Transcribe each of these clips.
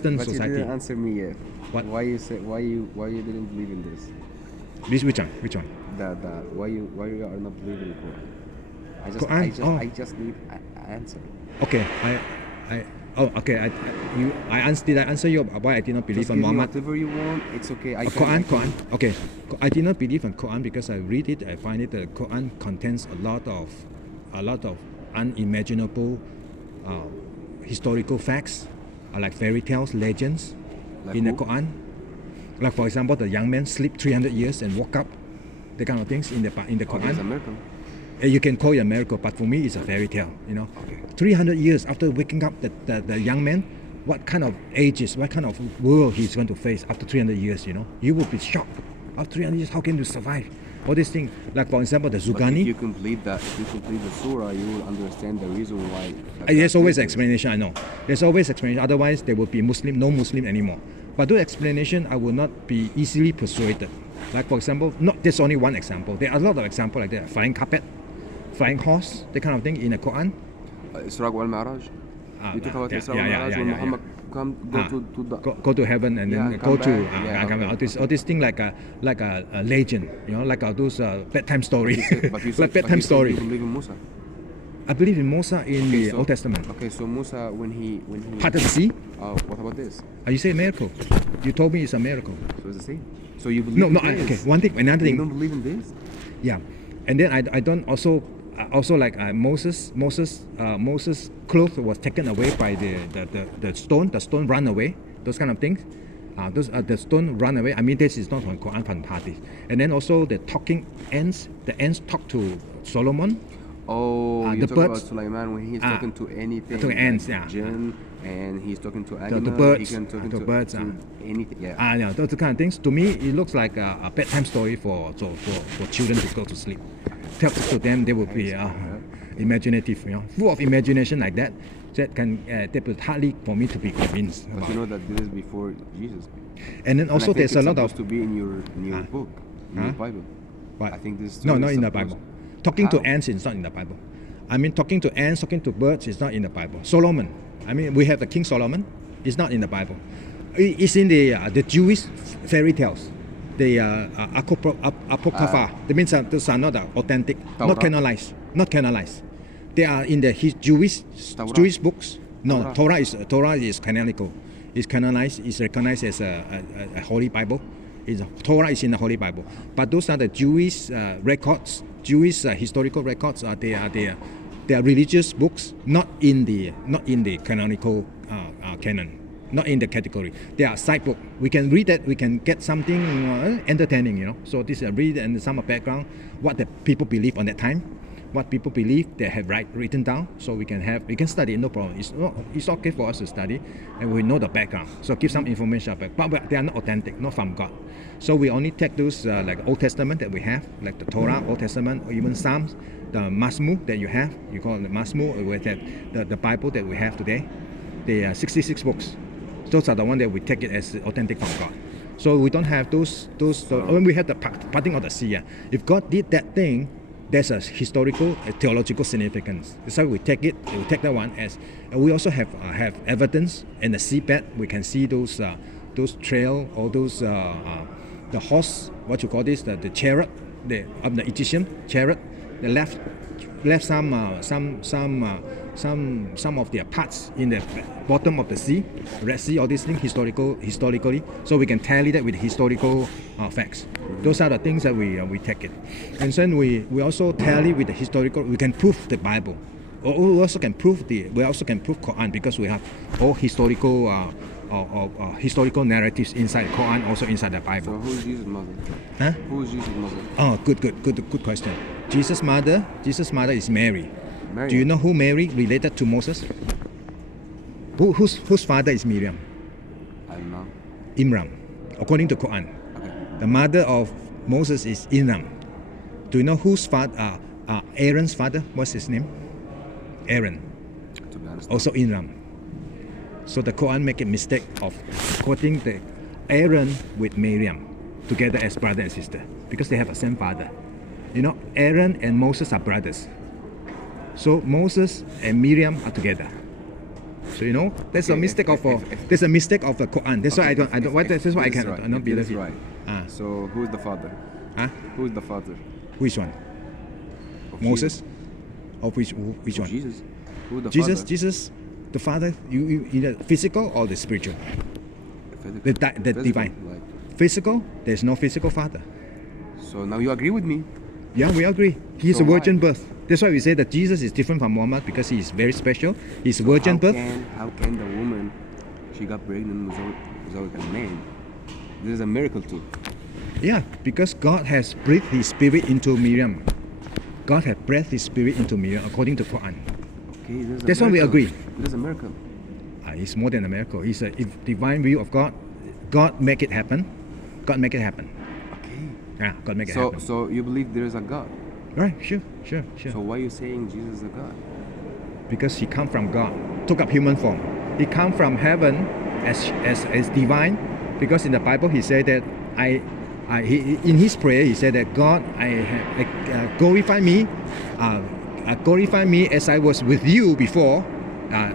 Western but society. you didn't answer me yet. What? Why you didn't believe in this? Which one? Which one? Why you are not believing in Quran? Quran? I just need an answer. Okay, did I answer you why I did not believe Just in give me Muhammad? whatever you want. It's okay. Quran. Okay, I did not believe in Quran because I read it. I find it the Quran contains a lot of unimaginable historical facts, like fairy tales, legends Like in who? the Quran. Like for example, the young man slept 300 years and woke up. The kind of things in the Quran. It's a miracle. You can call it a miracle, but for me, it's a fairy tale. Okay. 300 years after waking up, the young man, what kind of ages, what kind of world he's going to face after 300 years? You will be shocked. After 300 years, how can you survive? All these things, like for example, the But Zugani. if you complete the surah, you will understand the reason why. There's always explanation. I know. There's always explanation. Otherwise, there will be no Muslim anymore. But those explanation, I will not be easily persuaded. Like for example, there's only one example. There are a lot of examples like that. Flying carpet, flying horse, that kind of thing in the Quran. Isra wal Mi'raj. You talk about Isra wal Mi'raj when Muhammad go to heaven and then go to all these things like a legend, like those bedtime story. But you like bedtime story. You believe in Musa. I believe in Musa in the Old Testament. Okay, so Musa when he Parted the sea. What about this? You say miracle. You told me it's a miracle. So it's the same. So you believe in this? Okay. Another thing. You don't believe in this? Yeah, and then I don't also like Moses' clothes was taken away by the stone run away, those kind of things. The stone run away. I mean, this is not from Quran, from Hadith. And then also the talking ants. The ants talk to Solomon. Oh, you the talk birds, about Sulaiman when he's talking to anything. To ants, Jinn, and he's talking to animals. The birds, he can talk to birds, to anything. Yeah. Those kind of things. To me, it looks like a bedtime story for children to go to sleep. Tell to them, they will be imaginative, full of imagination like that. That would hardly for me to be convinced. But you know that this is before Jesus. And then also there's a lot of to be in your book, in your Bible. What? I think this. No, not in the Bible. Talking to ants is not in the Bible. I mean, talking to ants, talking to birds is not in the Bible. Solomon, I mean, we have the King Solomon. It's not in the Bible. It's in the Jewish fairy tales, the apocrypha. That means those are not authentic, not canonized. They are in the Jewish books. No, Torah is canonical. It's canonized. It's recognized as a Holy Bible. Torah is in the Holy Bible. But those are the Jewish records. Jewish historical records they are religious books, not in the canonical canon, not in the category. They are side book. We can read that. We can get something entertaining, So this is read and some background, what the people believe on that time, what people believe they have written down. So we can study, no problem. It's okay for us to study, and we know the background. So give some information back, but they are not authentic, not from God. So we only take those like Old Testament that we have, like the Torah, Old Testament, or even Psalms, the Masmu that you have. You call it the Masmu, with the Bible that we have today. The 66 books. Those are the ones that we take it as authentic from God. So we don't have those. When we have the parting of the sea, if God did that thing, there's a historical, theological significance. So we take that one as. We also have evidence in the seabed. We can see those trail or those the horse. What you call this? The chariot, the Egyptian chariot. They left some of their parts in the bottom of the sea, Red Sea, all these things historically, so we can tally that with historical facts. Those are the things that we take it, and then we also tally with the historical. We can prove the Bible, or we also can prove Quran, because we have all historical narratives inside the Quran, also inside the Bible. So who is Jesus' mother? Huh? Who is Jesus' mother? Oh, good question. Jesus' mother is Mary. Mary. Do you know who Mary related to Moses? Whose father is Miriam? I don't know. Imran, according to Quran. Okay. The mother of Moses is Imran. Do you know whose father? Aaron's father. What's his name? Aaron. To be honest. Also Imran. So the Quran make a mistake of quoting the Aaron with Miriam together as brother and sister, because they have the same father. Aaron and Moses are brothers. So Moses and Miriam are together. So you know, that's a Okay, mistake if- of if- there's a mistake of the Quran. That's why I don't. That's why I This is cannot right. not believe This is it. right. Ah, So who is the father? huh? Who is the father? Which one? Of Moses? Jesus. Of which Of one? Jesus. Who is the Jesus, father? Jesus, the Father. You either physical or the spiritual. Physical. The Physical, divine. like. Physical. There's no physical Father. So now you agree with me? Yeah, we agree. He's So a virgin why? birth. That's why we say that Jesus is different from Muhammad because he is very special. He's So virgin birth. How can the woman, she got pregnant without a man? This is a miracle too. Yeah, because God has breathed His Spirit into Miriam. God has breathed His Spirit into Miriam according to Quran. Okay, this is a That's why we miracle. agree. This is a miracle. It's more than a miracle. It's a divine will of God. God make it happen. God make it happen. Okay. Yeah, God make it So happen. so you believe there is a God? Right? Sure. So why are you saying Jesus is a God? Because He come from God, took up human form. He come from heaven as divine. Because in the Bible He said that in His prayer He said that God, glorify me as I was with you before.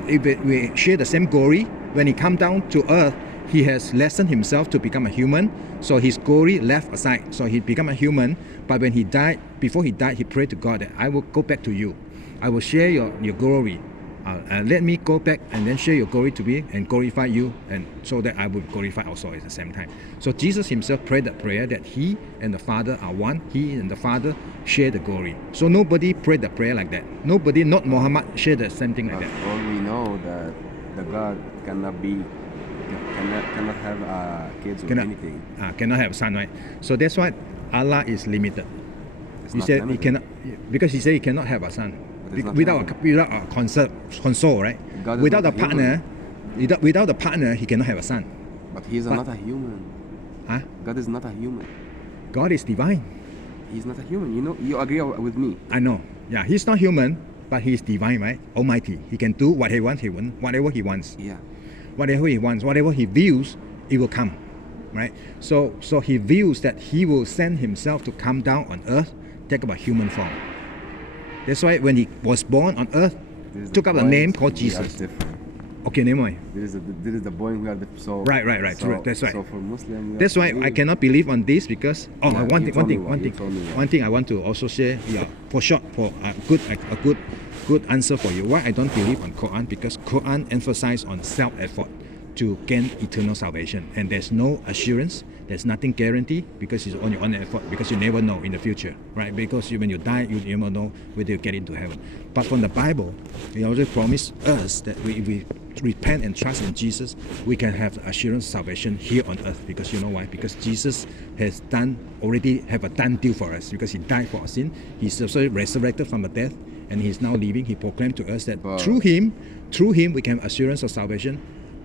If we share the same glory, when He come down to earth, He has lessened Himself to become a human. So His glory left aside. So He become a human. But when He died, before He died, He prayed to God that I will go back to you. I will share your glory. Let me go back and then share your glory to me and glorify you, and so that I will glorify also at the same time. So Jesus Himself prayed that prayer that He and the Father are one. He and the Father share the glory. So nobody prayed the prayer like that. Nobody, not Muhammad, shared the same thing like But that. all we know that the God cannot have kids or anything. Cannot have son, right? So that's why Allah is limited. It's He not said He limited. cannot, because He said He cannot have a son But it's not without limited. a console, right? God is Without not a a partner, without a partner, He cannot have a son. But he's not a human. Huh? God is not a human. God is divine. He's not a human. You know, you agree with me. I know. Yeah, He's not human, but He's divine, right? Almighty. He can do what He wants. Whatever He wants. Yeah. Whatever He wants, whatever He wills, it will come, right? So He wills that He will send Himself to come down on earth, take up a human form. That's why when He was born on earth, This is the took up a point. name called We are Jesus. different. Okay, name why? This is the point we are so. Right. So, True. That's right. So for Muslim, we That's are why I believe- cannot believe on this because Yeah, one you told me why, one thing I want to also share. Yeah, for short, for a good answer for you. Why I don't believe on Quran, because Quran emphasize on self-effort to gain eternal salvation, and there's no assurance. There's nothing guaranteed because it's on your own effort, because you never know in the future, right? Because when you die, you never know whether you get into heaven. But from the Bible, He already promised us that if we repent and trust in Jesus, we can have assurance salvation here on earth. Because you know why? Because Jesus has already have a done deal for us, because He died for our sin. He's also resurrected from the death, and He's now living. He proclaimed to us that But- through Him we can have assurance of salvation,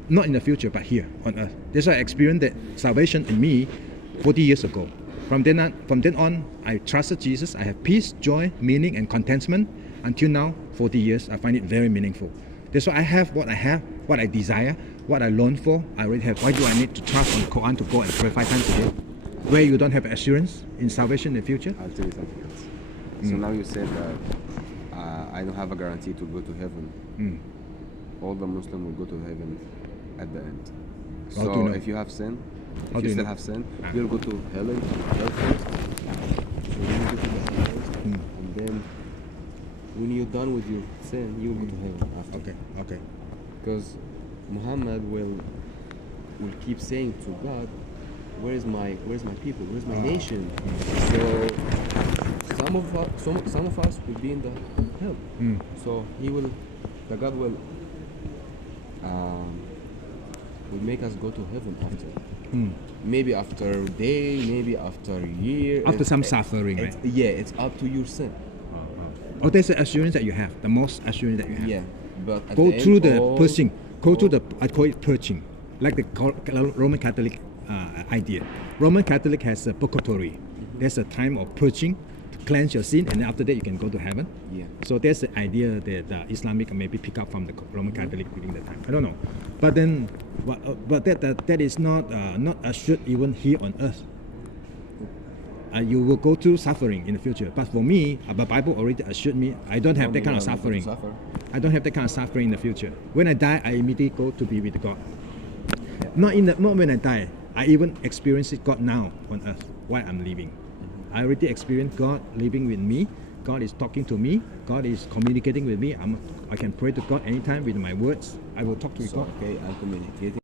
not in the future, but here on earth. That's why I experienced that salvation in me 40 years ago. From then on, I trusted Jesus. I have peace, joy, meaning, and contentment. Until now, 40 years, I find it very meaningful. That's why I have, what I desire, what I long for, I already have. Why do I need to trust on Quran to go and pray 5 times a day? Where you don't have assurance in salvation in the future? I'll tell you something else. So now you said that I don't have a guarantee to go to heaven. All the Muslims will go to heaven at the end. How do you So know? if you have sin, How if do you you still know? have sin, you'll go to hell first. So you go to the hell first, and then when you're done with your sin, you'll go to heaven after. Okay. Because Muhammad will keep saying to God, where's my people? Where's my nation? So some of us will be in the hell. So the God will make us go to heaven after. Maybe after a day, maybe after a year. After some suffering, right? It's up to your sin. Oh, there's the assurance that you have, the most assurance that you have. Yeah, but at Go the through end, the all- purging. I call it purging, like the Roman Catholic idea. Roman Catholic has a purgatory. There's a time of purging to cleanse your sin, and after that you can go to heaven. Yeah. So there's the idea that Islamic maybe pick up from the Roman Catholic during that time. I don't know, but then, but that is not assured even here on earth. You will go through suffering in the future. But for me, the Bible already assured me I don't have that kind of You're not going suffering. to suffer. I don't have that kind of suffering in the future. When I die, I immediately go to be with God. Yeah. Not when I die. I even experience it God now on earth while I'm living. I already experienced God living with me. God is talking to me. God is communicating with me. I can pray to God anytime with my words. I will talk to So, God. okay, I'm communicating